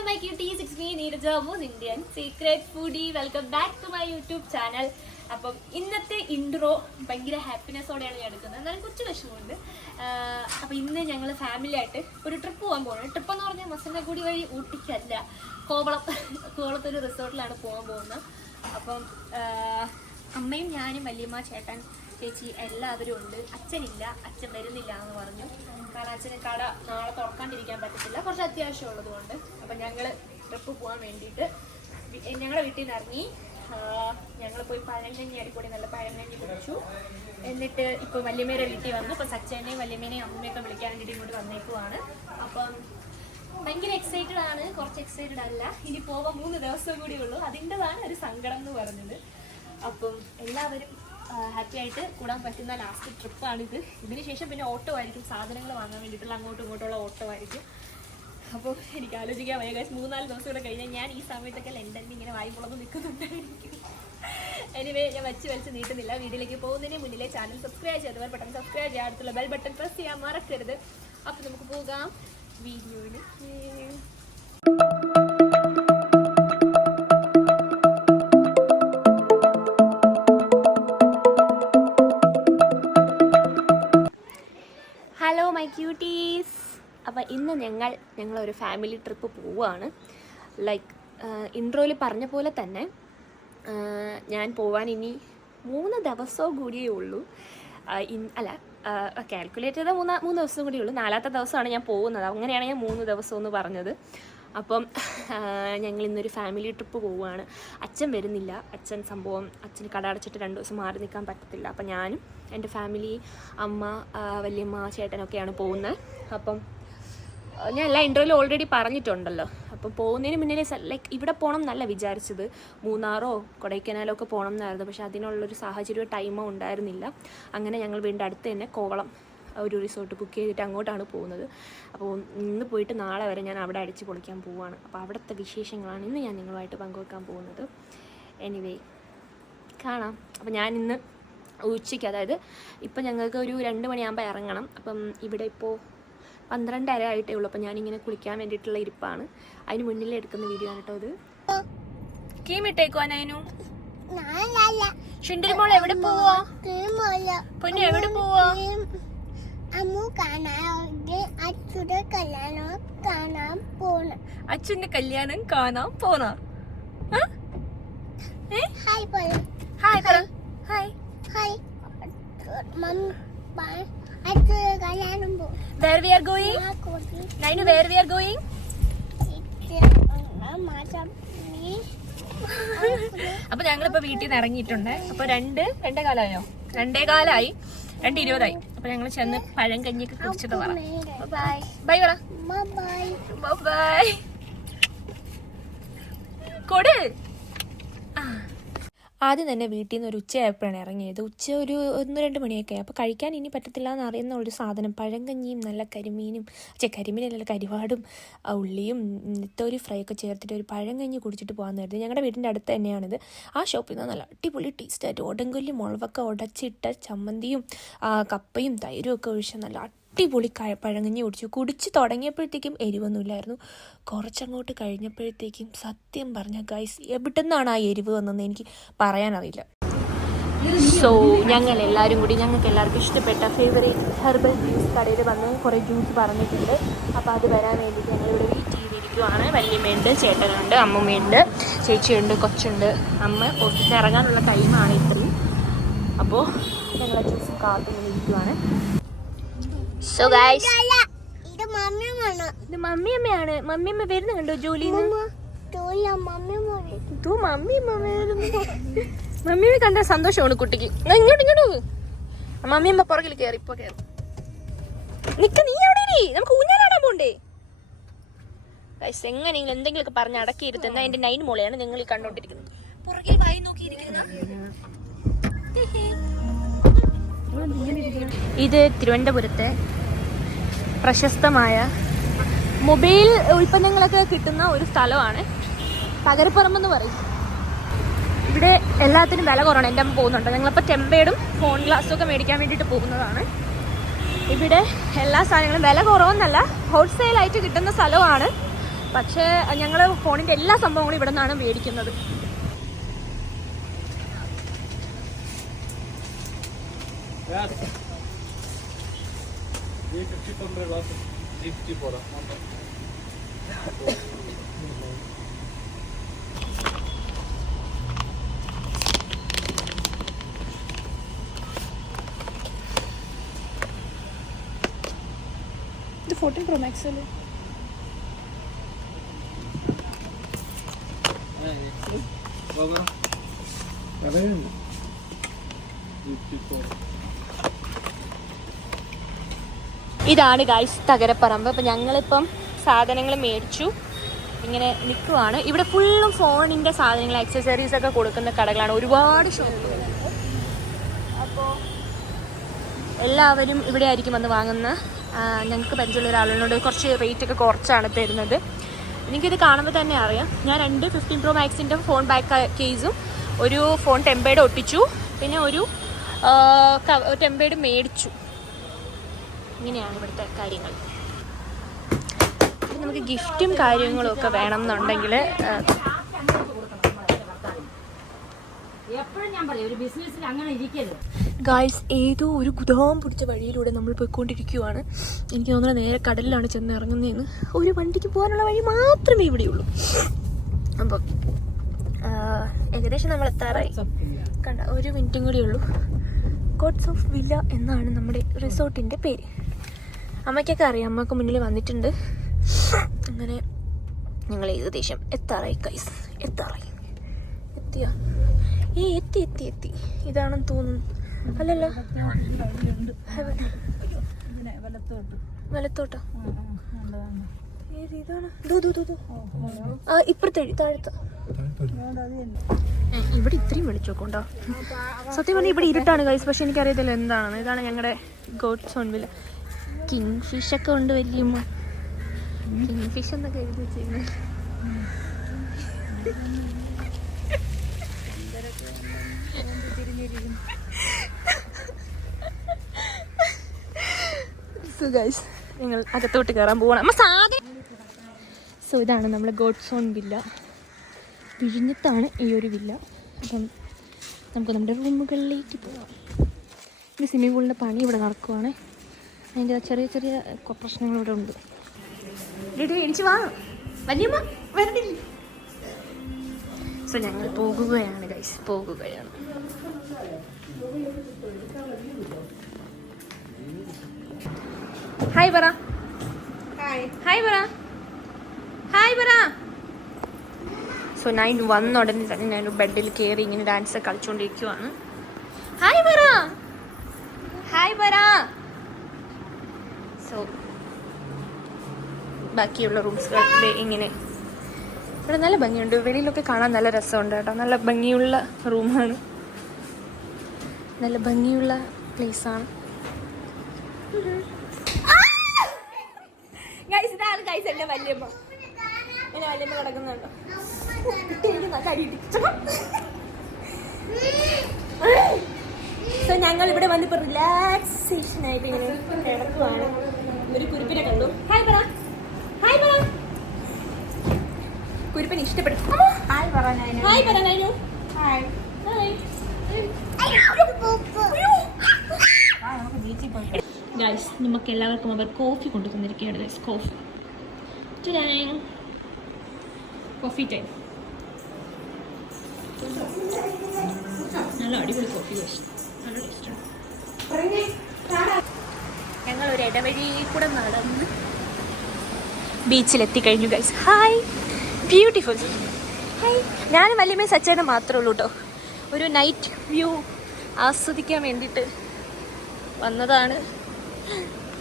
Hello my cuties, it's me Neerja Moon, Indian Secret Foodie. Welcome back to my YouTube channel. അപ്പം ഇന്നത്തെ intro ഭയങ്കര ഹാപ്പിനെസ്സോടെയാണ് ഞാൻ എടുക്കുന്നത്. എന്നാലും കുറച്ച് വിഷമമുണ്ട്. അപ്പം ഇന്ന് ഞങ്ങൾ ഫാമിലി ആയിട്ട് ഒരു ട്രിപ്പ് പോകാൻ പോകുന്നത്. ട്രിപ്പ് എന്ന് പറഞ്ഞാൽ മസനഗുഡി വഴി ഊട്ടിക്കല്ല, കോവളത്തൊരു റിസോർട്ടിലാണ് പോകാൻ പോകുന്നത്. അപ്പം അമ്മയും ഞാനും വല്യമ്മ ചേട്ടൻ ചേച്ചി എല്ലാവരും ഉണ്ട്. അച്ഛനില്ല, അച്ഛൻ വരുന്നില്ല എന്ന് പറഞ്ഞു. കാരണം അച്ഛന് കട നാളെ തുറക്കാണ്ടിരിക്കാൻ പറ്റത്തില്ല, കുറച്ച് അത്യാവശ്യമുള്ളത് കൊണ്ട്. അപ്പം ഞങ്ങൾ ട്രിപ്പ് പോകാൻ വേണ്ടിയിട്ട് ഞങ്ങളുടെ വീട്ടിൽ നിന്ന് ഇറങ്ങി. ഞങ്ങൾ പോയി പഴങ്കഞ്ഞി അടിപൊളി നല്ല പഴങ്കഞ്ഞി കുടിച്ചു. എന്നിട്ട് ഇപ്പോൾ വല്യമ്മയുടെ വീട്ടിൽ വന്നു. ഇപ്പോൾ സച്ചേനെയും വല്യമ്മേനെയും അമ്മയൊക്കെ വിളിക്കാൻ വേണ്ടിയിട്ട് ഇങ്ങോട്ട് വന്നേക്കുവാണ്. അപ്പം ഭയങ്കര എക്സൈറ്റഡ് ആണ്, കുറച്ച് എക്സൈറ്റഡ് അല്ല. ഇനി പോകാൻ 3 ദിവസം കൂടി ഉള്ളൂ. അതിൻ്റെതാണ് ഒരു സങ്കടം എന്ന് പറഞ്ഞത്. അപ്പം എല്ലാവരും ഹാപ്പി ആയിട്ട് കൂടാൻ പറ്റുന്ന ലാസ്റ്റ് ട്രിപ്പാണിത്. ഇതിന് ശേഷം പിന്നെ ഓട്ടോ ആയിരിക്കും, സാധനങ്ങൾ വാങ്ങാൻ വേണ്ടിയിട്ടുള്ള അങ്ങോട്ടും ഇങ്ങോട്ടുള്ള ഓട്ടോ ആയിരിക്കും. അപ്പോൾ എനിക്ക് ആലോചിക്കാൻ വയ്യ. 3-4 ദിവസം കൂടെ കഴിഞ്ഞാൽ ഞാൻ ഈ സമയത്തൊക്കെ ലണ്ടനിൽ ഇങ്ങനെ വായുമുളന്ന് നിൽക്കുന്നുണ്ടായിരിക്കും. എനിവേ ഞാൻ വെച്ച് നീട്ടുന്നില്ല. വീഡിയോയിലേക്ക് പോകുന്നതിന് മുന്നിലെ ചാനൽ സബ്സ്ക്രൈബ് ചെയ്തവർ പെട്ടെന്ന് സബ്സ്ക്രൈബ് ചെയ്യുക, അടുത്തുള്ള ബെൽ ബട്ടൺ പ്രസ് ചെയ്യാൻ മറക്കരുത്. അപ്പോൾ നമുക്ക് പോകാം വീഡിയോയിൽ. Hello my quotes. അപ്പോൾ ഇന്ന് ഞങ്ങളൊരു ഫാമിലി ട്രിപ്പ് പോവുകയാണ്. ലൈക്ക് ഇൻട്രോയിൽ പറഞ്ഞ പോലെ തന്നെ ഞാൻ പോവാൻ ഇനി 3 ദിവസവും കൂടിയേ ഉള്ളൂ. കാൽക്കുലേറ്റ് ചെയ്താൽ 3 ദിവസം കൂടിയേ ഉള്ളൂ. 4ാമത്തെ ദിവസമാണ് ഞാൻ പോകുന്നത്. അങ്ങനെയാണ് ഞാൻ 3 ദിവസം എന്ന് പറഞ്ഞത്. അപ്പം ഞങ്ങൾ ഇന്നൊരു ഫാമിലി ട്രിപ്പ് പോവുകയാണ്. അച്ഛൻ വരുന്നില്ല. അച്ഛന് കട അടച്ചിട്ട് 2 ദിവസം മാറി നിൽക്കാൻ പറ്റത്തില്ല. അപ്പം ഞാനും എൻ്റെ ഫാമിലി, അമ്മ, വല്യമ്മ, ചേട്ടനൊക്കെയാണ് പോകുന്നത്. അപ്പം ഞാൻ എല്ലാ ഇൻ്റർവ്യൂവിലും ഓൾറെഡി പറഞ്ഞിട്ടുണ്ടല്ലോ. അപ്പം പോകുന്നതിന് മുന്നേ ലൈക്ക് ഇവിടെ പോകണം എന്നല്ല വിചാരിച്ചത്, മൂന്നാറോ കൊടൈക്കനാലോ ഒക്കെ പോകണം എന്നായിരുന്നു. പക്ഷേ അതിനുള്ളൊരു സാഹചര്യമോ ടൈമോ ഉണ്ടായിരുന്നില്ല. അങ്ങനെ ഞങ്ങൾ വീണ്ടും അടുത്ത് തന്നെ കോവളം ഒരു റിസോർട്ട് ബുക്ക് ചെയ്തിട്ട് അങ്ങോട്ടാണ് പോകുന്നത്. അപ്പോൾ ഇന്ന് പോയിട്ട് നാളെ വരെ ഞാൻ അവിടെ അടിച്ച് പൊളിക്കാൻ പോവുകയാണ്. അപ്പോൾ അവിടുത്തെ വിശേഷങ്ങളാണ് ഇന്ന് ഞാൻ നിങ്ങളുമായിട്ട് പങ്കുവെക്കാൻ പോകുന്നത്. എനിവേ കാണാം. അപ്പം ഞാൻ ഇന്ന് ഉച്ചയ്ക്ക്, അതായത് ഇപ്പം ഞങ്ങൾക്ക് ഒരു 2 മണിയാകുമ്പോൾ ഇറങ്ങണം. അപ്പം ഇവിടെ ഇപ്പോൾ 12:30 ആയിട്ടേ ഉള്ളൂ. അപ്പം ഞാനിങ്ങനെ കുളിക്കാൻ വേണ്ടിയിട്ടുള്ള ഇരിപ്പാണ്. അതിന് മുന്നിൽ എടുക്കുന്ന വീഡിയോ ആണ് കേട്ടോ ഇത്. കീമിട്ടേക്കുവാനു ഷിൻഡിൽ മോൾ എവിടെ പോവാ? പൊന്നു എവിടെ പോവാ? അച്ഛന്റെ കല്യാണം കാണാൻ പോണ? ഹായ് പറ. Hi. Where we are going? Nainu, where we are going? അപ്പൊ ഞങ്ങളിപ്പോ വീട്ടിൽ നിന്ന് ഇറങ്ങിയിട്ടുണ്ട്. അപ്പൊ 2:15 2:15 2:20. അപ്പൊ ഞങ്ങൾ ചെന്ന് പഴം കഞ്ഞിയൊക്കെ കുടിച്ചിട്ട് പറ. ബൈ പറ. ബൈ കൊട്. ആദ്യം തന്നെ വീട്ടിൽ നിന്ന് ഒരു ഉച്ചയായപ്പോഴാണ് ഇറങ്ങിയത്. ഒരു 1-2 മണിയൊക്കെ. അപ്പോൾ കഴിക്കാൻ ഇനി പറ്റത്തില്ല എന്ന് അറിയുന്ന ഒരു സാധനം, പഴങ്കഞ്ഞിയും നല്ല കരിമീനല്ല കരിവാടും ഉള്ളിയും നെത്തോരി ഫ്രൈ ഒക്കെ ചേർത്തിട്ട് ഒരു പഴങ്കഞ്ഞി കുടിച്ചിട്ട് പോകാമെന്നായിരുന്നു. ഞങ്ങളുടെ വീടിൻ്റെ അടുത്ത് തന്നെയാണിത്. ആ ഷോപ്പിൽ നിന്ന് നല്ല അടിപൊളി ടേസ്റ്റായിട്ട് ഓടംകൊല്ലി മുളകൊക്കെ ഉടച്ചിട്ട ചമ്മന്തിയും കപ്പയും തൈരും ഒക്കെ ഒഴിച്ച നല്ല അടിപൊളി പഴങ്കഞ്ഞി കുടിച്ച് തുടങ്ങിയപ്പോഴത്തേക്കും എരിവൊന്നുമില്ലായിരുന്നു. കുറച്ചങ്ങോട്ട് കഴിഞ്ഞപ്പോഴത്തേക്കും സത്യം പറഞ്ഞ ഗൈസ്, എവിടെ നിന്നാണ് ആ എരിവ് വന്നതെന്ന് എനിക്ക് പറയാനറിയില്ല. സോ ഞങ്ങൾക്ക് എല്ലാവർക്കും ഇഷ്ടപ്പെട്ട ഫേവറേറ്റ് ഹെർബൽ ജ്യൂസ് കടയിൽ വന്ന് കുറേ ജ്യൂസ് പറഞ്ഞിട്ടുണ്ട്. അപ്പോൾ അത് വരാൻ വേണ്ടിയിട്ട് ഞങ്ങളിവിടെ വെയിറ്റ് ചെയ്തിരിക്കുവാണ്. വല്യമ്മയുണ്ട്, ചേട്ടനുണ്ട്, അമ്മമ്മയുണ്ട്, ചേച്ചിയുണ്ട്, കൊച്ചുണ്ട്. അമ്മ ഓഫീസിൽ ഇറങ്ങാനുള്ള ടൈമാണ് ഇത്രയും. അപ്പോൾ ഞങ്ങൾ ജ്യൂസ് കാത്തുകൊണ്ടിരിക്കുവാണ്. സോ ഗൈസ്, ഇത് മമ്മിയമ്മയാണ്. മമ്മിയമ്മ വരുന്ന കണ്ടോ ജോലിയിൽ നിന്ന്? മമ്മിയെ കണ്ട സന്തോഷമാണ് കുട്ടിക്ക്. ഇങ്ങോട്ട് മമ്മിയമ്മ പുറകിൽ കയറി. ഇപ്പൊ കയറി നിക്ക്. നീ അവിടെ നമുക്ക് ഊഞ്ഞാലാടാൻ പോണ്ടേ? ഗൈസ്, എങ്ങനെയെങ്കിലും എന്തെങ്കിലുമൊക്കെ പറഞ്ഞ് അടക്കിയിരുത്തുന്ന എന്റെ 9 മോളെയാണ് നിങ്ങൾ ഈ കണ്ടോണ്ടിരിക്കുന്നത്. പുറകിൽ വായി നോക്കിയിരിക്കുന്ന ഇത് തിരുവനന്തപുരത്തെ പ്രശസ്തമായ മൊബൈൽ ഉൽപ്പന്നങ്ങളൊക്കെ കിട്ടുന്ന ഒരു സ്ഥലമാണ്. തകരപ്പുറമെന്ന് പറയും. ഇവിടെ എല്ലാത്തിനും വില കുറവാണ്. എൻ്റെ അമ്മ പോകുന്നുണ്ട്. ഞങ്ങളപ്പോൾ ടെമ്പേഡും ഫോൺ ഗ്ലാസ്സും ഒക്കെ മേടിക്കാൻ വേണ്ടിയിട്ട് പോകുന്നതാണ്. ഇവിടെ എല്ലാ സാധനങ്ങളും വില കുറവെന്നല്ല, ഹോൾസെയിലായിട്ട് കിട്ടുന്ന സ്ഥലമാണ്. പക്ഷേ ഞങ്ങൾ ഫോണിൻ്റെ എല്ലാ സംഭവങ്ങളും ഇവിടെ നിന്നാണ് മേടിക്കുന്നത്. ഇത് 14 Pro Max അല്ലേ? ഇതാണ് ഗൈസ് തകരപ്പറമ്പ്. അപ്പം ഞങ്ങളിപ്പം സാധനങ്ങൾ മേടിച്ചു ഇങ്ങനെ നിൽക്കുവാണ്. ഇവിടെ ഫുള്ളും ഫോണിൻ്റെ സാധനങ്ങൾ ആക്സസറീസ് ഒക്കെ കൊടുക്കുന്ന കടകളാണ്, ഒരുപാട് ഷോപ്പുകളുണ്ട്. അപ്പോൾ എല്ലാവരും ഇവിടെ ആയിരിക്കും വന്ന് വാങ്ങുന്ന. ഞങ്ങൾക്ക് പരിചയമുള്ള ഒരാളിനോട് കുറച്ച് റേറ്റ് ഒക്കെ കുറച്ചാണ് തരുന്നത്. എനിക്കിത് കാണുമ്പോൾ തന്നെ അറിയാം. ഞാൻ 2 15 Pro Maxൻ്റെ ഫോൺ ബാക്ക് കേസും ഒരു ഫോൺ ടെമ്പേഡ് ഒട്ടിച്ചു, പിന്നെ ഒരു ടെമ്പേഡ് മേടിച്ചു. ഇങ്ങനെയാണ് ഇവിടുത്തെ കാര്യങ്ങൾ. നമുക്ക് ഗിഫ്റ്റും കാര്യങ്ങളും ഒക്കെ വേണം എന്നുണ്ടെങ്കിൽ ഗായ്സ് ഏതോ ഒരു ഗുദാം പിടിച്ച വഴിയിലൂടെ നമ്മൾ പോയിക്കൊണ്ടിരിക്കുകയാണ്. എനിക്ക് തോന്നുന്നത് നേരെ കടലിലാണ് ചെന്ന് ഇറങ്ങുന്നതെന്ന്. ഒരു വണ്ടിക്ക് പോകാനുള്ള വഴി മാത്രമേ ഇവിടെയുള്ളൂ. അപ്പം ഏകദേശം നമ്മൾ എത്താറായി. കണ്ട, ഒരു മിനിറ്റും കൂടിയേ ഉള്ളൂ. ഗോഡ്സ് ഓഫ് വില്ല എന്നാണ് നമ്മുടെ റിസോർട്ടിൻ്റെ പേര്. അമ്മയ്ക്കൊക്കെ അറിയാം, അമ്മക്ക് മുന്നിൽ വന്നിട്ടുണ്ട്. അങ്ങനെ ഞങ്ങൾ ഏകദേശം എത്താറായി ഗൈസ്, എത്താറായി. എത്തിയാ? എത്തി എത്തി എത്തി ഇതാണെന്ന് തോന്നുന്നു. അല്ലല്ലോ, വലത്തോട്ടാ? ഇതാണ് ഇപ്പുറത്തെ താഴത്ത. ഇവിടെ ഇത്രയും വിളിച്ചോക്കോണ്ടോ. സത്യം പറഞ്ഞാൽ ഇവിടെ ഇരുട്ടാണ് ഗൈസ്, പക്ഷെ എനിക്കറിയത്തില്ല എന്താണെന്ന്. ഇതാണ് ഞങ്ങളുടെ ഗോഡ്സ് ഓൺ വില്ല. കിങ് ഫിഷൊക്കെ ഉണ്ട് വലിയമ്മ. കിങ് ഫിഷ് എന്നൊക്കെ എഴുതി വെച്ചിരുന്നത്. സോ ഗൈസ് ഞങ്ങൾ അകത്തോട്ട് കയറാൻ പോകണം. സോ ഇതാണ് നമ്മുടെ ഗോഡ്സ് ഓൺ വില്ല. വിഴിഞ്ഞത്താണ് ഈ ഒരു വില്ല. അപ്പം നമുക്ക് നമ്മുടെ റൂമുകളിലേക്ക് പോകാം. ഈ സ്വിമ്മിംഗ് പൂളിൻ്റെ പണി ഇവിടെ നടക്കുവാണ്. അതിൻ്റെ ചെറിയ ചെറിയ പ്രശ്നങ്ങളിവിടെ ഉണ്ട്. എനിക്ക് വാ വലിയമ്മ വരണ്ടില്ല. സോ ഞങ്ങൾ പോകുകയാണ് ഗൈസ്, പോകുകയാണ്. ഹായ് പറ, ഹായ് പറ, ഹായ് പറ. സോ ഞാൻ വന്ന ഉടനെ തന്നെ ഞാൻ ബെഡിൽ കയറി ഇങ്ങനെ ഡാൻസ് കളിച്ചുകൊണ്ടിരിക്കുവാണ്. ഹായ് പറ, ഹായ് പറ. സോ ബാക്കിയുള്ള റൂംസുകൾ ഇങ്ങനെ ഇവിടെ നല്ല ഭംഗിയുണ്ട്. വെളിയിലൊക്കെ കാണാൻ നല്ല രസമുണ്ട് കേട്ടോ. നല്ല ഭംഗിയുള്ള റൂമാണ്, നല്ല ഭംഗിയുള്ള പ്ലേസാണ്. ഇതാണ് ഗൈസ് എൻ്റെ വല്യമ്മ. എൻ്റെ വല്യമ്മ കിടക്കുന്നുണ്ടോ? സോ ഞങ്ങൾ ഇവിടെ വന്നിപ്പോ റിലാക്സേഷൻ ആയിട്ട് ഇങ്ങനെ കിടക്കുവാണ്. ഒരു കുരുപ്പിനെ കണ്ടു. ഹായ് പറ, ഹായ് പറ. കുരുപ്പിനെ ഇഷ്ടപ്പെട്ടു. ഹായ് പറ നൈനു, ഹായ് പറ നൈനു, ഹായ് ഹായ്. ഗൈസ് നമുക്ക് എല്ലാവർക്കും അവർ കോഫി കൊണ്ടു തന്നിരിക്കുകയാണ് ഗൈസ്. Coffee coffee time. നല്ല അടിപൊളി കോഫി ഗൈസ്, നല്ല ടേസ്റ്റാണ്. ഞങ്ങൾ ഒരു ഇടവഴി കൂടെ നടന്ന് ബീച്ചിലെത്തിക്കഴിഞ്ഞു ഗൈസ്. Hi, beautiful. ഹായ്. ഞാനും വല്യമ്മ സച്ചേന മാത്രമേ ഉള്ളൂ കേട്ടോ. ഒരു നൈറ്റ് വ്യൂ ആസ്വദിക്കാൻ വേണ്ടിയിട്ട് വന്നതാണ്.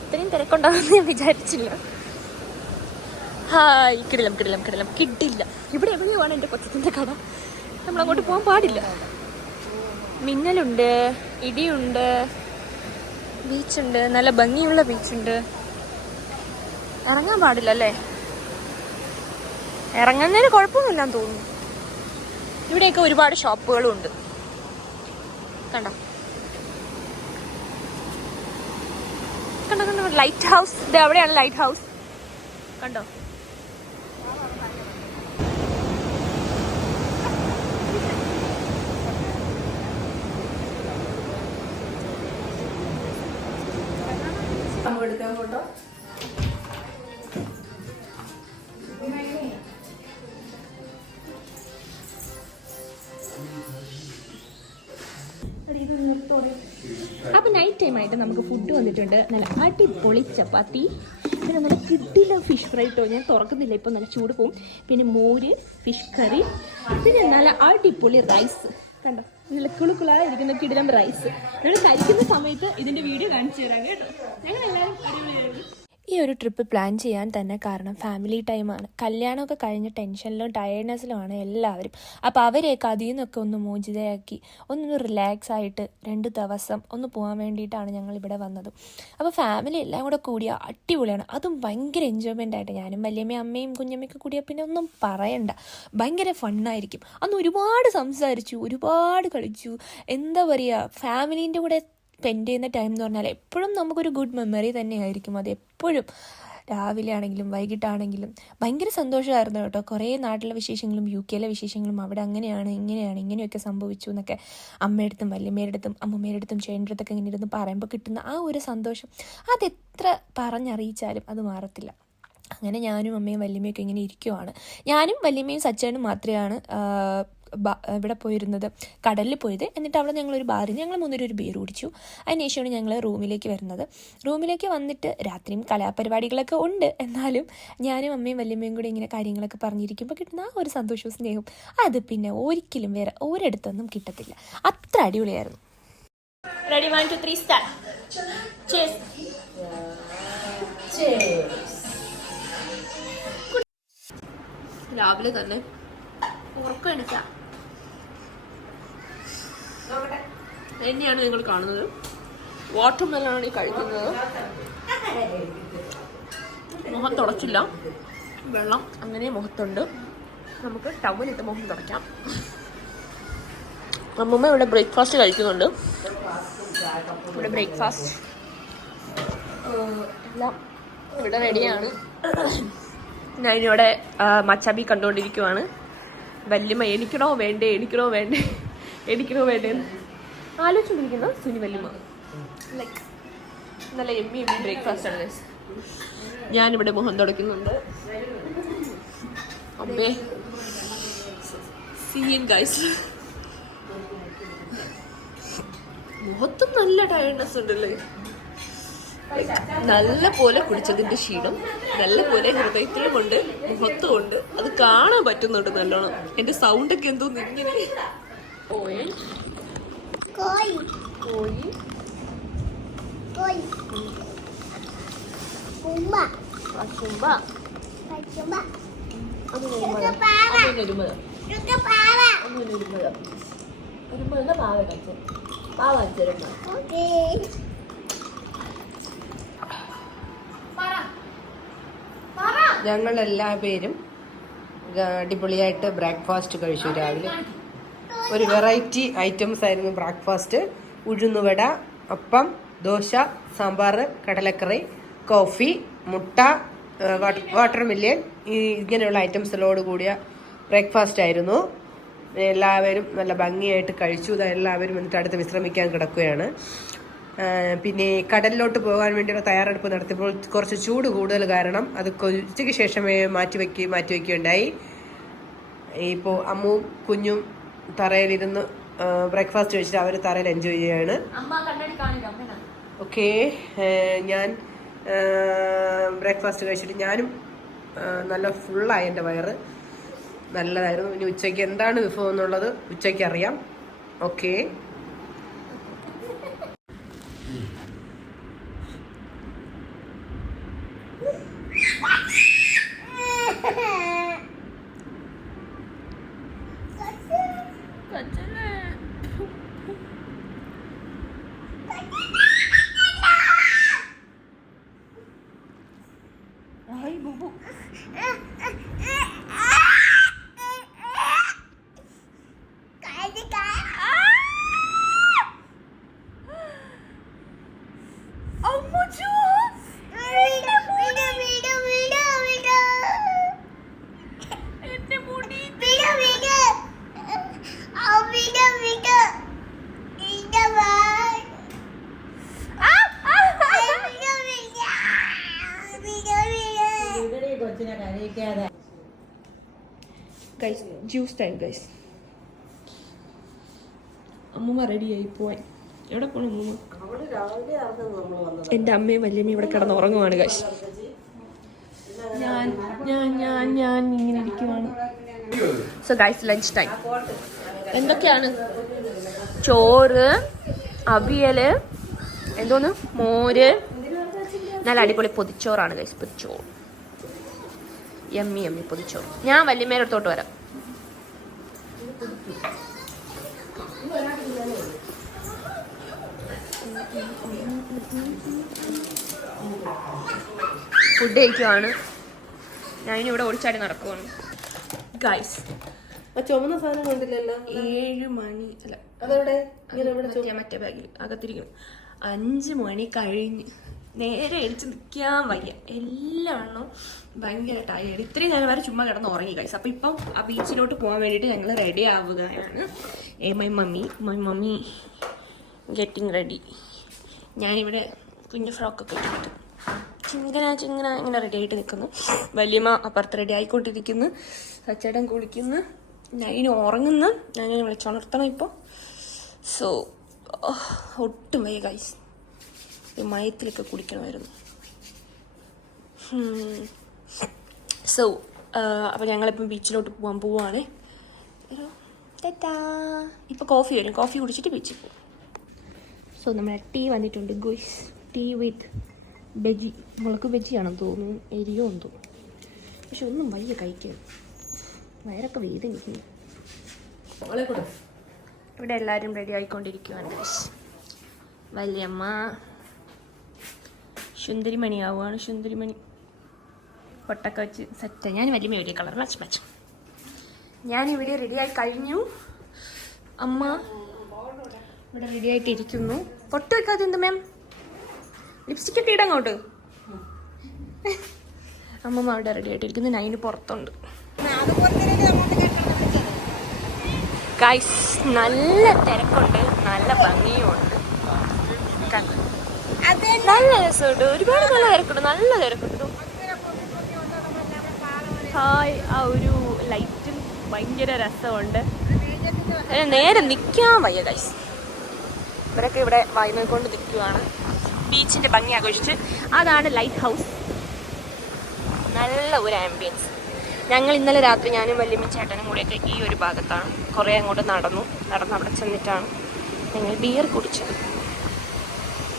ഇത്രയും തിരക്കുണ്ടാകുമെന്ന് ഞാൻ വിചാരിച്ചില്ല. ഹായ്. കിടിലം കിടിലം കിടിലം. കിട്ടില്ല. ഇവിടെ എവിടെയോ ആണ് എൻ്റെ കൊച്ചത്തിൻ്റെ കട. നമ്മളങ്ങോട്ട് പോകാൻ പാടില്ല. മിന്നലുണ്ട്, ഇടിയുണ്ട്, ബീച്ചുണ്ട്, നല്ല ഭംഗിയുള്ള ബീച്ചുണ്ട്. ഇറങ്ങാൻ പാടില്ല അല്ലേ? ഇറങ്ങുന്നതിന് കുഴപ്പമൊന്നുമില്ലാന്ന് തോന്നുന്നു. ഇവിടെയൊക്കെ ഒരുപാട് ഷോപ്പുകളും ഉണ്ട്. കണ്ടോ കണ്ടോ കണ്ടോ, ലൈറ്റ് ഹൗസ്. ഇത് എവിടെയാണ് ലൈറ്റ് ഹൗസ്? കണ്ടോ എടുക്കാൻ ഫോട്ടോ. അപ്പോൾ നൈറ്റ് ടൈം ആയിട്ട് നമുക്ക് ഫുഡ് വന്നിട്ടുണ്ട്. നല്ല അടിപൊളി ചപ്പാത്തി, പിന്നെ നല്ല കിഡില ഫിഷ് ഫ്രൈ കേട്ടോ. ഞാൻ തുറക്കുന്നില്ല, ഇപ്പോൾ നല്ല ചൂട് പോവും. പിന്നെ മോര്, ഫിഷ് കറി, പിന്നെ നല്ല അടിപൊളി റൈസ്. കണ്ടോ, നല്ല കുളുക്കുളായിരിക്കുന്ന കിടിലം റൈസ്. നിങ്ങൾ കഴിക്കുന്ന സമയത്ത് ഇതിൻ്റെ വീഡിയോ കാണിച്ചു തരാം കേട്ടോ. ഞങ്ങളെല്ലാവരും അടിപൊളിയായിരുന്നു. ഈ ഒരു ട്രിപ്പ് പ്ലാൻ ചെയ്യാൻ തന്നെ കാരണം ഫാമിലി ടൈമാണ്. കല്യാണമൊക്കെ കഴിഞ്ഞ ടെൻഷനിലും ടയേർഡ്നെസ്സിലുമാണ് എല്ലാവരും. അപ്പോൾ അവരെയൊക്കെ അതിൽ നിന്നൊക്കെ ഒന്ന് മോചിതയാക്കി ഒന്ന് റിലാക്സ് ആയിട്ട് 2 ദിവസം ഒന്ന് പോകാൻ വേണ്ടിയിട്ടാണ് ഞങ്ങളിവിടെ വന്നത്. അപ്പോൾ ഫാമിലി എല്ലാം കൂടെ കൂടിയ അടിപൊളിയാണ്. അതും ഭയങ്കര എൻജോയ്മെൻ്റ് ആയിട്ട് ഞാനും വലിയമ്മയും അമ്മയും കുഞ്ഞമ്മയൊക്കെ കൂടിയാൽ പിന്നെ ഒന്നും പറയണ്ട, ഭയങ്കര ഫണ്ണായിരിക്കും. അന്ന് ഒരുപാട് സംസാരിച്ചു, ഒരുപാട് കളിച്ചു. എന്താ പറയുക, ഫാമിലീൻ്റെ കൂടെ സ്പെൻഡ് ചെയ്യുന്ന ടൈം എന്ന് പറഞ്ഞാൽ എപ്പോഴും നമുക്കൊരു ഗുഡ് മെമ്മറി തന്നെയായിരിക്കും. അത് എപ്പോഴും രാവിലെ ആണെങ്കിലും വൈകിട്ടാണെങ്കിലും ഭയങ്കര സന്തോഷമായിരുന്നു കേട്ടോ. കുറേ നാട്ടിലെ വിശേഷങ്ങളും UK വിശേഷങ്ങളും അവിടെ അങ്ങനെയാണ് ഇങ്ങനെയൊക്കെ സംഭവിച്ചു എന്നൊക്കെ അമ്മയുടെ വല്യമ്മയുടെ അമ്മമ്മയുടെ ചേട്ടൻ്റെ അടുത്തൊക്കെ ഇങ്ങനെ ഇരുന്ന് പറയുമ്പോൾ കിട്ടുന്ന ആ ഒരു സന്തോഷം അതെത്ര പറഞ്ഞറിയിച്ചാലും അത് മാറത്തില്ല. അങ്ങനെ ഞാനും അമ്മയും വല്യമ്മയൊക്കെ ഇങ്ങനെ ഇരിക്കുവാണ്. ഞാനും വല്യമ്മയും സച്ചനും മാത്രമാണ് ഇവിടെ പോയിരുന്നത്, കടലിൽ പോയത്. എന്നിട്ട് അവിടെ ഞങ്ങളൊരു ബാറിൽ ഞങ്ങൾ 3 പേര് ഒരു ബീർ കുടിച്ചു. അതിനുശേഷമാണ് ഞങ്ങൾ റൂമിലേക്ക് വരുന്നത്. റൂമിലേക്ക് വന്നിട്ട് രാത്രിയും കലാപരിപാടികളൊക്കെ ഉണ്ട്, എന്നാലും ഞാനും അമ്മയും വല്യമ്മയും കൂടി ഇങ്ങനെ കാര്യങ്ങളൊക്കെ പറഞ്ഞിരിക്കുമ്പോൾ കിട്ടുന്ന ആ ഒരു സന്തോഷവും സ്നേഹവും അത് പിന്നെ ഒരിക്കലും വേറെ ഒരിടത്തൊന്നും കിട്ടത്തില്ല. അത്ര അടിപൊളിയായിരുന്നു. Ready 1 2 3 start. രാവിലെ തന്നെ ഉറക്കം എണിക്കാം തന്നെയാണ് നിങ്ങൾ കാണുന്നത്. വാട്ടർ മെലണാണ് ഈ കഴിക്കുന്നത്. മുഖം തുടച്ചില്ല, വെള്ളം അങ്ങനെ മുഖത്തുണ്ട്. നമുക്ക് ടവലിട്ട് മുഖം തുടയ്ക്കാം. അമ്മൂമ്മ ഇവിടെ ബ്രേക്ക്ഫാസ്റ്റ് കഴിക്കുന്നുണ്ട്. ഇവിടെ ബ്രേക്ക്ഫാസ്റ്റ് എല്ലാം ഇവിടെ റെഡിയാണ്. ഞാനിവിടെ മച്ചാബി കണ്ടുകൊണ്ടിരിക്കുവാണ്. വല്യമ്മ എണിക്കണോ വേണ്ടേ ആലോചിച്ചുകൊണ്ടിരിക്കുന്ന സുനി വല്യമ്മ. ലൈക്ക് നല്ല എമ്മി ബ്രേക്ക്ഫാസ്റ്റ് ആണ്. ഞാനിവിടെ മുഖം തുടയ്ക്കുന്നുണ്ട്. അമ്മേ സീൻ ഗൈസ്, മുഖത്തും നല്ല ടയർഡ്നെസ് ഉണ്ടല്ലേ. നല്ല പോലെ കുടിച്ചതിന്റെ ക്ഷീണം നല്ല പോലെ ഹൃദയത്തിലും കൊണ്ട് മുഖത്തും ഉണ്ട്. അത് കാണാൻ പറ്റുന്നുണ്ട് നല്ലോണം. എന്റെ സൗണ്ട് ഒക്കെ എന്തോ ഇങ്ങനെ. ഞങ്ങളെല്ലാ പേരും അടിപൊളിയായിട്ട് ബ്രേക്ക്ഫാസ്റ്റ് കഴിച്ചു. രാവിലെ ഒരു വെറൈറ്റി ഐറ്റംസ് ആയിരുന്നു ബ്രേക്ക്ഫാസ്റ്റ്. ഉഴുന്നുവട, അപ്പം, ദോശ, സാമ്പാർ, കടലക്കറി, കോഫി, മുട്ട, വാട്ടർ മില്യൻ, ഇങ്ങനെയുള്ള ഐറ്റംസിലോട് കൂടിയ ബ്രേക്ക്ഫാസ്റ്റ് ആയിരുന്നു. എല്ലാവരും നല്ല ഭംഗിയായിട്ട് കഴിച്ചു. എല്ലാവരും എന്നിട്ട് അടുത്ത് വിശ്രമിക്കാൻ കിടക്കുകയാണ്. പിന്നെ കടലിലോട്ട് പോകാൻ വേണ്ടിയുള്ള തയ്യാറെടുപ്പ് നടത്തിയപ്പോൾ കുറച്ച് ചൂട് കൂടുതൽ കാരണം അത് ഉച്ചയ്ക്ക് ശേഷമേ മാറ്റിവെക്കുകയുണ്ടായി. ഇപ്പോൾ അമ്മുവും കുഞ്ഞും തറയിലിരുന്ന് ബ്രേക്ക്ഫാസ്റ്റ് കഴിച്ചിട്ട് അവർ തറയിൽ എൻജോയ് ചെയ്യാണ്. ഓക്കെ, ഞാൻ ബ്രേക്ക്ഫാസ്റ്റ് കഴിച്ചിട്ട് ഞാനും നല്ല ഫുള്ളായി. എൻ്റെ വയറ് നല്ലതായിരുന്നു. ഇനി ഉച്ചയ്ക്ക് എന്താണ് വിഭവം എന്നുള്ളത് ഉച്ചയ്ക്ക് അറിയാം. Okay, guys juice time guys. അമ്മൂമ്മ റെഡിയായി പോവാൻ. എവിടെ പോണു അമ്മൂമ്മ? എൻ്റെ അമ്മയും വല്യമ്മയും ഇവിടെ കിടന്ന് ഉറങ്ങുവാണ് ഗൈസ്. ഞാൻ ഞാൻ ഞാൻ ഞാൻ ഇങ്ങനെ ഇരിക്കുവാണ്. So guys lunch time. എന്തൊക്കെയാണ്? ചോറ്, അവിയല്, എന്തോന്ന്, മോര്, നല്ല അടിപൊളി പൊതിച്ചോറാണ് ഗൈസ്. പൊതിച്ചോറ് യമ്മി യമ്മി പൊതിച്ചോറ്. ഞാൻ വല്യമ്മേടെ അടുത്തോട്ട് വരാം. ഫുഡ് കഴിക്കുവാണ്. ഞാനിവിടെ ഓടിച്ചാടി നടക്കുവാണ് ഗൈസ്. ചുമന്ന സാധനം കണ്ടില്ലല്ലോ. 7 മണി അല്ല, അതെവിടെ? മറ്റേ ബാഗിൽ അകത്തിരിക്കണം. 5 മണി കഴിഞ്ഞ് നേരെ എടിച്ച് നിൽക്കാൻ വയ്യ. എല്ലാണോ ഭയങ്കര ടയേർഡ്. ഇത്രയും നേരം വരെ ചുമ്മാ കിടന്ന് ഉറങ്ങി ഗൈസ്. അപ്പം ഇപ്പം ആ ബീച്ചിലോട്ട് പോകാൻ വേണ്ടിയിട്ട് ഞങ്ങൾ റെഡി ആവുകയാണ്. My mummy getting ready. ഞാനിവിടെ കുഞ്ഞു ഫ്രോക്കൊക്കെ ഇട്ടിട്ട് ചിങ്ങന ഇങ്ങനെ റെഡി ആയിട്ട് നിൽക്കുന്നു. വല്യമ്മ അപ്പുറത്ത് റെഡി ആയിക്കൊണ്ടിരിക്കുന്നു. സച്ചേട്ടൻ കുളിക്കുന്നു. നൈന് ഉറങ്ങുന്നു. ഞാൻ വിളിച്ചുണർത്തണം ഇപ്പോൾ. സോ ഒട്ടും വയ്യ ഗൈസ്. മയത്തിലൊക്കെ കുടിക്കണമായിരുന്നു. സോ അപ്പോൾ ഞങ്ങളിപ്പം ബീച്ചിലോട്ട് പോകാൻ പോവുകയാണേ. ഇപ്പോൾ കോഫി വരും. കോഫി കുടിച്ചിട്ട് ബീച്ചിൽ പോകും. സോ നമ്മുടെ ടീ വന്നിട്ടുണ്ട് ഗോയ്സ്. ടീ വിത്ത് ബജി. മുളക് ബജിയാണെന്ന് തോന്നുന്നു. എരിയോ എന്തോ. പക്ഷെ ഒന്നും വയ്യ കഴിക്കാൻ. വയറൊക്കെ വേദനിക്കുന്നു. ഇവിടെ എല്ലാവരും റെഡി ആയിക്കൊണ്ടിരിക്കുകയാണ് ഗൈസ്. വല്യമ്മ സുന്ദരിമണിയാവുകയാണ്. സുന്ദരിമണി പൊട്ടൊക്കെ വെച്ച് സെറ്റ്. ഞാൻ വലിയ കളർ മച്ച്. ഞാനിവിടെ റെഡിയായി കഴിഞ്ഞു. അമ്മ ഇവിടെ റെഡി ആയിട്ട് ഇരിക്കുന്നു. പൊട്ട് വെക്കാതെ എന്ത് മാം? ലിപ്സ്റ്റിക് ഒക്കെ ഇടങ്ങോട്ട്. അമ്മമ്മ അവിടെ റെഡി ആയിട്ടിരിക്കുന്നു. നൈന് പുറത്തുണ്ട് ഗൈസ്. നല്ല തിരക്കുണ്ട്, നല്ല ഭംഗിയുണ്ട്, നല്ല രസമുണ്ട്. ഒരുപാട് നല്ല തിരക്കുണ്ട്, നല്ല തിരക്കുണ്ട്. ഹായ്. ആ ഒരു ലൈറ്റും ഭയങ്കര രസമുണ്ട്. നേരെ നിൽക്കാൻ വയ്യ ഗൈസ്. ഇവരൊക്കെ ഇവിടെ വായ്മ നിൽക്കുകയാണ്. ബീച്ചിന്റെ ഭംഗി ആഘോഷിച്ച്. അതാണ് ലൈറ്റ് ഹൗസ്. നല്ല ഒരു ആംബിയൻസ്. ഞങ്ങൾ ഇന്നലെ രാത്രി ഞാനും വല്യമ്മ ചേട്ടനും കൂടെയൊക്കെ ഈ ഒരു ഭാഗത്താണ് കുറേ അങ്ങോട്ട് നടന്ന് അവിടെ ചെന്നിട്ടാണ് ഞങ്ങൾ ബിയർ കുടിച്ചത്.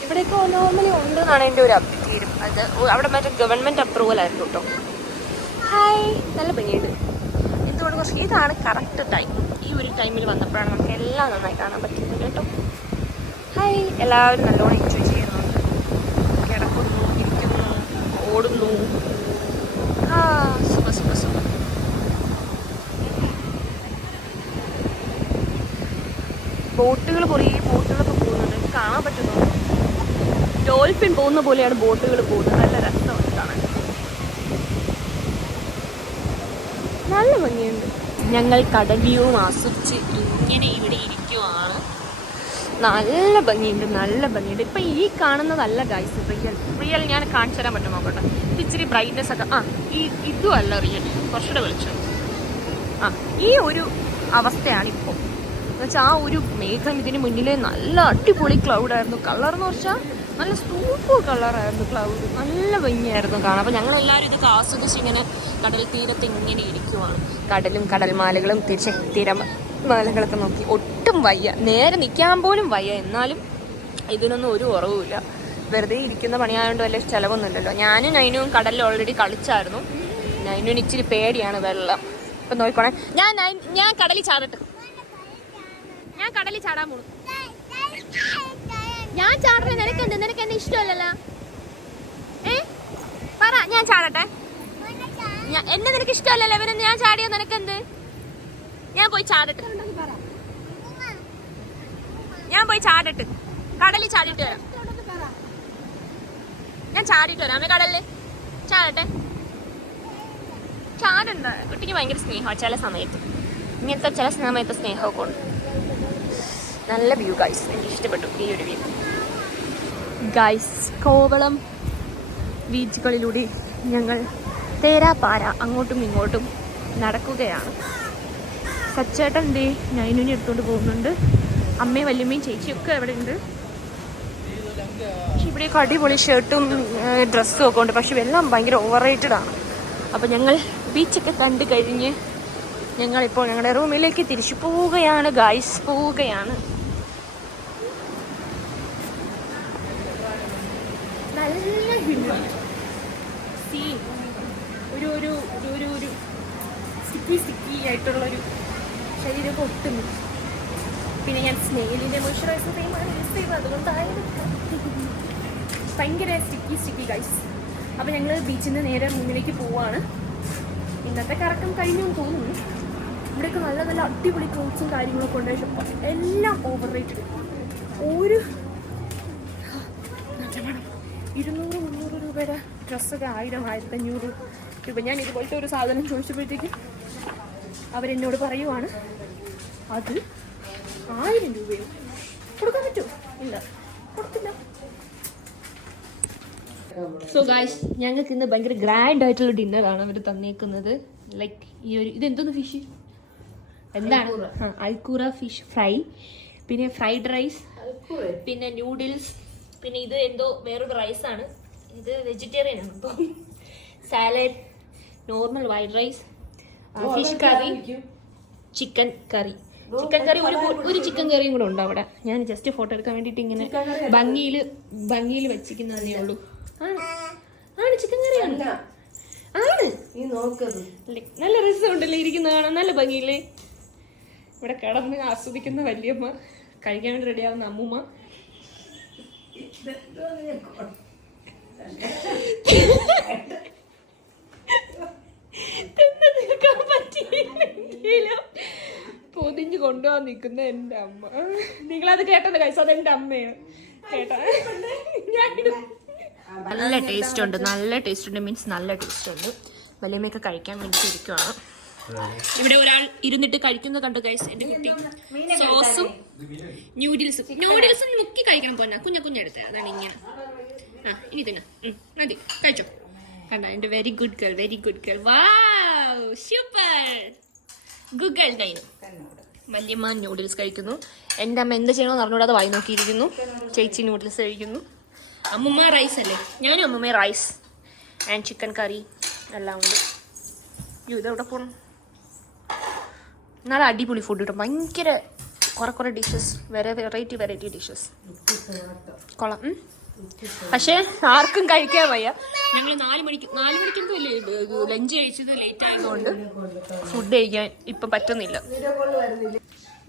ഇവിടെയൊക്കെ നോർമലി ഉണ്ടെന്നാണ് എൻ്റെ ഒരു തീരും. അത് അവിടെ മറ്റേ ഗവൺമെൻറ് അപ്രൂവൽ ആയിരുന്നു കേട്ടോ. ഹായ്. നല്ല ഭംഗിയുണ്ട്. എന്തുകൊണ്ട് കുറച്ച് ഇതാണ് കറക്റ്റ് ടൈം. ഈ ഒരു ടൈമിൽ വന്നപ്പോഴാണ് നമുക്ക് എല്ലാം നന്നായി കാണാൻ പറ്റുന്നത് കേട്ടോ. ഹായ്. എല്ലാവരും നല്ലോണം എൻജോയ് ചെയ്യുന്നുണ്ട്. കിടക്കുന്നു, ഇരിക്കുന്നു, ഓടുന്നു. സൂപ്പർ. ബോട്ടുകൾ, കുറേ ബോട്ടുകളൊക്കെ പോകുന്നുണ്ട്. എനിക്ക് കാണാൻ പറ്റുന്നു. ഡോൾഫിൻ പോകുന്ന പോലെയാണ് ബോട്ടുകൾ പോകുന്നത്. നല്ല രസമാണ് കാണാൻ. നല്ല ഭംഗിയുണ്ട്. ഞങ്ങൾ കടൽ വ്യൂവും ആസ്വദിച്ച് ഇങ്ങനെ ഇവിടെ ഇരിക്കുവാണ്. നല്ല ഭംഗിയുണ്ട്. ഇപ്പം ഈ കാണുന്നതല്ല ഗൈസ് റിയൽ. ഞാൻ കാണിച്ചു തരാൻ പറ്റും നോക്കട്ടെ. ഇച്ചിരി ബ്രൈറ്റ്നെസ് ഒക്കെ. ഇതും അല്ല റിയൽ. കുറച്ചുകൂടെ വെളിച്ചം. ഈ ഒരു അവസ്ഥയാണ് ഇപ്പോൾ. എന്നുവെച്ചാൽ ആ ഒരു മേഘം ഇതിന് മുന്നിൽ നല്ല അടിപൊളി ക്ലൗഡായിരുന്നു. കളർന്ന് വെച്ചാൽ നല്ല സൂപ്പർ കളറായിരുന്നു ക്ലൗഡ്. നല്ല ഭംഗിയായിരുന്നു കാണാൻ. അപ്പോൾ ഞങ്ങളെല്ലാവരും ഇതൊക്കെ ആസ്വദിച്ച് ഇങ്ങനെ കടൽ തീരത്ത് ഇങ്ങനെ ഇരിക്കുവാണ്. കടലും കടൽമാലകളും തിരമാലകളൊക്കെ നോക്കി. ഒട്ടും വയ്യ, നേരെ നിൽക്കാൻ പോലും വയ്യ. എന്നാലും ഇതിനൊന്നും ഒരു കുറവുമില്ല. വെറുതെ ഇരിക്കുന്ന പണിയായതുകൊണ്ട് വലിയ ചിലവൊന്നുമില്ലല്ലോ. ഞാനും നൈനും കടലിൽ ഓൾറെഡി കളിച്ചായിരുന്നു. നൈനുവിന് ഇച്ചിരി പേടിയാണ് വെള്ളം. ഇപ്പം നോക്കണേ. ഞാൻ കടലിൽ ചാടട്ടെ. ഞാൻ കടലിൽ ചാടാൻ പോണു. ഞാൻ ചാടട്ടെ. നിനക്ക് എന്നെ ഇഷ്ടമല്ലല്ലോ. പറ. ഞാൻ ചാടട്ടെ. എന്നെ നിനക്ക് ഇഷ്ടമല്ലല്ലോ. ഇവരെന്ന് ഞാൻ ചാടിയോ നിനക്കെന്ത്? ഞാൻ പോയി ചാടട്ടെ. കടലിൽ ചാടിയിട്ട് വരാം. ഞാൻ ചാടിയിട്ട് വരാം. കടലില് ചാടട്ടെ. ചാടണ്ട. കുട്ടിക്ക് ഭയങ്കര സ്നേഹമാണ് ചില സമയത്ത്. ഇങ്ങനത്തെ ചില സമയത്ത് സ്നേഹമൊക്കെ ഉണ്ട്. നല്ല വ്യൂ ഗൈസ്. എനിക്ക് ഇഷ്ടപ്പെട്ടു ഈ ഒരു വ്യൂ ഗൈസ്. കോവളം ബീച്ചുകളിലൂടെ ഞങ്ങൾ തേരാപ്പാര അങ്ങോട്ടും ഇങ്ങോട്ടും നടക്കുകയാണ്. സച്ചേട്ടൻ എന്തേ നൈനുവിനെ എടുത്തുകൊണ്ട് പോകുന്നുണ്ട്. അമ്മയും വല്യമ്മയും ചേച്ചിയൊക്കെ അവിടെ ഉണ്ട്. പക്ഷെ ഇവിടെയൊക്കെ അടിപൊളി ഷർട്ടും ഡ്രസ്സും ഒക്കെ ഉണ്ട്. പക്ഷെ എല്ലാം ഭയങ്കര ഓവർ റേറ്റഡ് ആണ്. അപ്പം ഞങ്ങൾ ബീച്ചൊക്കെ കണ്ടു കഴിഞ്ഞ് ഞങ്ങളിപ്പോൾ ഞങ്ങളുടെ റൂമിലേക്ക് തിരിച്ചു പോവുകയാണ് ഗായ്സ്, പോവുകയാണ്. നല്ല സീൻ, ഒരു ഒരു ഒരു ഒരു സ്റ്റിക്കി ആയിട്ടുള്ളൊരു ശരീരമൊക്കെ ഒട്ടുന്നു. പിന്നെ ഞാൻ സ്നെയിലിൻ്റെ മോയ്സ്ചറൈസർ ക്രീമാണ് യൂസ് ചെയ്യുന്നത്, അതുകൊണ്ടായാലും ഭയങ്കര സ്റ്റിക്കി ഗൈസ്. അപ്പോൾ ഞങ്ങൾ ബീച്ചിൽ നിന്ന് നേരെ റൂമിലേക്ക് പോവാണ്. ഇന്നത്തെ കറക്കം കഴിഞ്ഞു തോന്നുന്നു. ഇവിടെയൊക്കെ നല്ല നല്ല അടിപൊളി ക്ലോത്ത്സും കാര്യങ്ങളൊക്കെ ഉണ്ട്. പക്ഷെ എല്ലാം ഓവർ റേറ്റഡ്. ഒരു 200-300 രൂപയുടെ ഡ്രസ്സൊക്കെ 1000-1500 രൂപ. ഞാൻ ഇതുപോലത്തെ ഒരു സാധനം ചോദിച്ചപ്പോഴത്തേക്ക് അവരെന്നോട് പറയുവാണ് അത് 1000 രൂപയോ. കൊടുക്കാൻ പറ്റുമോ? ഇല്ല, കൊടുത്തില്ല. സോ ഗായ്സ്, ഞങ്ങൾക്ക് ഇന്ന് ഭയങ്കര ഗ്രാൻഡ് ആയിട്ടുള്ള ഡിന്നറാണ് അവർ തന്നേക്കുന്നത്. ലൈക്ക് ഈ ഒരു ഇതെന്തോന്ന് ഫിഷ്, എന്താണ്? ഐക്കൂറ ഫിഷ് ഫ്രൈ, പിന്നെ ഫ്രൈഡ് റൈസ്, പിന്നെ നൂഡിൽസ്, പിന്നെ ഇത് എന്തോ വേറൊരു റൈസാണ്, ഇത് വെജിറ്റേറിയൻ ആണ്. അപ്പോൾ salad, normal white rice, fish curry, chicken curry. Chicken curry ഒരു ചിക്കൻ കറിയും കൂടെ ഉണ്ട് അവിടെ. ഞാൻ ജസ്റ്റ് ഫോട്ടോ എടുക്കാൻ വേണ്ടിയിട്ട് ഇങ്ങനെ ഭംഗിയിൽ വെച്ചിരിക്കുന്നതേ ഉള്ളൂ. ആണ് ചിക്കൻ കറിയാണ്. ആണ്, നല്ല രസമുണ്ടല്ലേ ഇരിക്കുന്ന കാണാൻ, നല്ല ഭംഗിയില്ലേ. ഇവിടെ കിടന്ന് ആസ്വദിക്കുന്ന വല്യമ്മ, കഴിക്കാൻ വേണ്ടി റെഡിയാവുന്ന അമ്മൂമ്മ. പൊതിഞ്ഞു കൊണ്ടുപോകാൻ നിൽക്കുന്ന എൻ്റെ അമ്മ. നിങ്ങളത് കേട്ടത് കഴിച്ചത്, അതെൻ്റെ അമ്മയാണ് കേട്ടാ. നല്ല ടേസ്റ്റ് ഉണ്ട്, നല്ല ടേസ്റ്റ് ഉണ്ട്, മീൻസ് നല്ല ടേസ്റ്റ് ഉണ്ട്. വലിയമ്മയൊക്കെ കഴിക്കാൻ വേണ്ടി ഇരിക്കുവാണ്. ഇവിടെ ഒരാൾ ഇരുന്നിട്ട് കഴിക്കുന്നത് കണ്ടു ഗൈസ്, എൻ്റെ കുട്ടി. സോസും നൂഡിൽസും മുക്കി കഴിക്കണം. പോന്ന കുഞ്ഞെടുത്തേ, അതാണ് ഇങ്ങനെ. ഇനി തന്നെ മതി, കഴിച്ചോ. കണ്ട എൻ്റെ വെരി ഗുഡ് ഗേൾ. വാവ്, സൂപ്പർ ഗുഡ് ഗേൾ. നൈനു വല്യമ്മ നൂഡിൽസ് കഴിക്കുന്നു. എൻ്റെ അമ്മ എന്ത് ചെയ്യണമെന്ന് അറിഞ്ഞൂടെ അത് വായി നോക്കിയിരിക്കുന്നു. ചേച്ചി നൂഡിൽസ് കഴിക്കുന്നു. അമ്മുമ്മ റൈസ് അല്ലേ, ഞാനും അമ്മുമ്മ റൈസ് ആൻഡ് ചിക്കൻ കറി എല്ലാം ഉണ്ട്. ഇതെവിടെ പോകണം. നല്ല അടിപൊളി ഫുഡ് കിട്ടും. ഭയങ്കര കുറെ ഡിഷസ്, വെറൈറ്റി ഡിഷസ് കൊള്ളാം. പക്ഷേ ആർക്കും കഴിക്കാൻ വയ്യ. ഞങ്ങൾ 4 മണിക്കെന്തോ അല്ലേ ലഞ്ച് കഴിച്ചത്, ലേറ്റ് ആയതുകൊണ്ട് ഫുഡ് കഴിക്കാൻ ഇപ്പം പറ്റുന്നില്ല.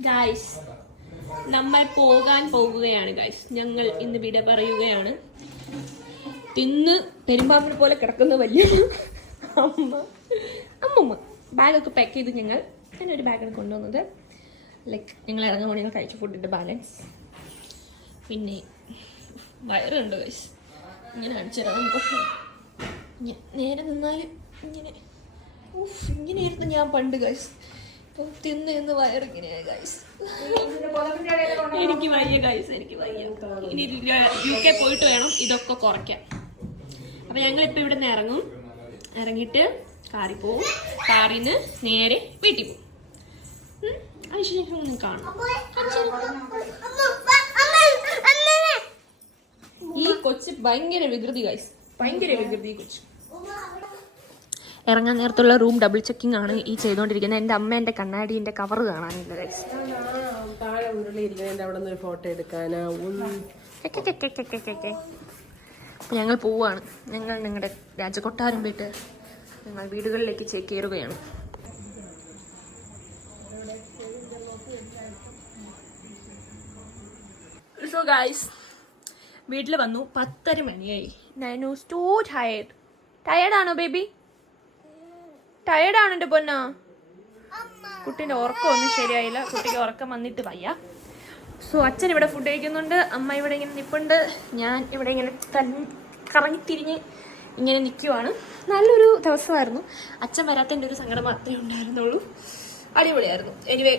ഗായ്സ്, നമ്മൾ പോകാൻ പോകുകയാണ് ഗായ്സ്. ഞങ്ങൾ ഇന്ന് വിട പറയുകയാണ്. തിന്ന് പെരുമ്പാമ്പിനെ പോലെ കിടക്കുന്ന വലിയ അമ്മൂമ്മ ബാഗൊക്കെ പാക്ക് ചെയ്ത് ഞാനൊരു ബാഗാണ് കൊണ്ടുവന്നത്. ലൈക്ക് ഞങ്ങൾ ഇറങ്ങുമ്പോൾ ഞങ്ങൾ കഴിച്ച ഫുഡിൻ്റെ ബാലൻസ്. പിന്നെ വയറുണ്ട് ഗൈസ്, ഇങ്ങനെ അടിച്ചിറങ്ങും. നേരെ നിന്നാൽ ഇങ്ങനെയായിരുന്നു ഞാൻ പണ്ട് ഗൈസ്. ഇപ്പം തിന്ന് വയറിങ്ങനെയായി ഗൈസ്. എനിക്ക് വയ്യ ഗൈസ്, എനിക്ക് വയ്യ. ഇനി UK പോയിട്ട് വേണം ഇതൊക്കെ കുറയ്ക്കാൻ. അപ്പം ഞങ്ങളിപ്പോൾ ഇവിടെ നിന്ന് ഇറങ്ങിയിട്ട് കാറിൽ പോവും. കാറിൽ നിന്ന് നേരെ വീട്ടിൽ പോവും. അതിനുശേഷം കാണും. ഈ കൊച്ച് ഭയങ്കര വികൃതി ഗൈസ്, ഭയങ്കര വികൃതി ഈ കൊച്ച്. ഇറങ്ങാൻ നേരത്തുള്ള റൂം ഡബിൾ ചെക്കിംഗ് ആണ് ഈ ചെയ്തുകൊണ്ടിരിക്കുന്നത്. എൻ്റെ അമ്മേൻ്റെ കണ്ണാടിൻ്റെ കവർ കാണാനില്ല ഗൈസ്. ഫോട്ടോ എടുക്കാനാ ഞങ്ങൾ പോവാണ്. ഞങ്ങളുടെ രാജകൊട്ടാരം വിട്ട് ഞങ്ങൾ വീടുകളിലേക്ക് ചേക്കേറുകയാണ്. സോ ഗൈസ്, വീട്ടിൽ വന്നു. 10:30 മണിയായി. നൈനു ടു ടയേർഡാണോ ബേബി? ടയേർഡാണ് എൻ്റെ പൊന്നാ. കുട്ടീൻ്റെ ഉറക്കമൊന്നും ശരിയായില്ല. കുട്ടിക്ക് ഉറക്കം വന്നിട്ട് വയ്യ. സോ അച്ഛൻ ഇവിടെ ഫുഡ് കഴിക്കുന്നുണ്ട്, അമ്മ ഇവിടെ ഇങ്ങനെ നിൽപ്പുണ്ട്, ഞാൻ ഇവിടെ ഇങ്ങനെ കറങ്ങിത്തിരിഞ്ഞ് ഇങ്ങനെ നിൽക്കുവാണ്. നല്ലൊരു ദിവസമായിരുന്നു. അച്ഛൻ വരാത്തതിൻ്റെ ഒരു സങ്കടം മാത്രമേ ഉണ്ടായിരുന്നുള്ളൂ. അടിപൊളിയായിരുന്നു. എനിവേ,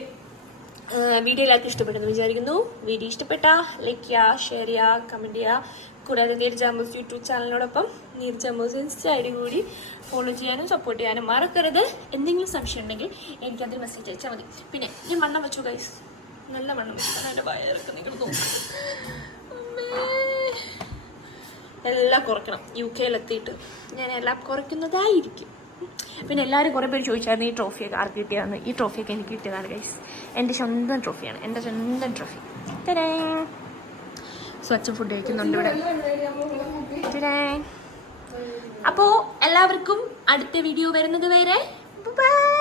വീഡിയോ എല്ലാവർക്കും ഇഷ്ടപ്പെട്ടെന്ന് വിചാരിക്കുന്നു. വീഡിയോ ഇഷ്ടപ്പെട്ടാൽ ലൈക്ക് ചെയ്യുക, ഷെയർ ചെയ്യുക, കമൻറ്റ് ചെയ്യുക. കൂടാതെ നീരജ് അമ്മൂസ് യൂട്യൂബ് ചാനലിനോടൊപ്പം Neeraj Ammus insta I D കൂടി ഫോളോ ചെയ്യാനും സപ്പോർട്ട് ചെയ്യാനും മറക്കരുത്. എന്തെങ്കിലും സംശയം ഉണ്ടെങ്കിൽ എനിക്കതിൽ മെസ്സേജ് അയച്ചാൽ മതി. പിന്നെ ഞാൻ വണ്ണം വെച്ചു ഗൈസ്, നല്ല വണ്ണം വെച്ചു. എൻ്റെ വയറൊക്കെ നിങ്ങൾ നോക്കും. എല്ലാം കുറയ്ക്കണം. UK എത്തിയിട്ട് ഞാൻ എല്ലാം കുറയ്ക്കുന്നതായിരിക്കും. പിന്നെ എല്ലാവരും കുറേ പേര് ചോദിച്ചായിരുന്നു ഈ ട്രോഫിയൊക്കെ ആർക്ക് കിട്ടിയതെന്ന്. ഈ ട്രോഫിയൊക്കെ എനിക്ക് കിട്ടിയതാണ് ഗൈസ്. എൻ്റെ സ്വന്തം ട്രോഫിയാണ്, എൻ്റെ സ്വന്തം ട്രോഫി. സ്വച്ഛ ഫുഡ് കഴിക്കുന്നുണ്ട് ഇവിടെ. അപ്പോൾ എല്ലാവർക്കും അടുത്ത വീഡിയോ വരുന്നത് വരെ ബൈ.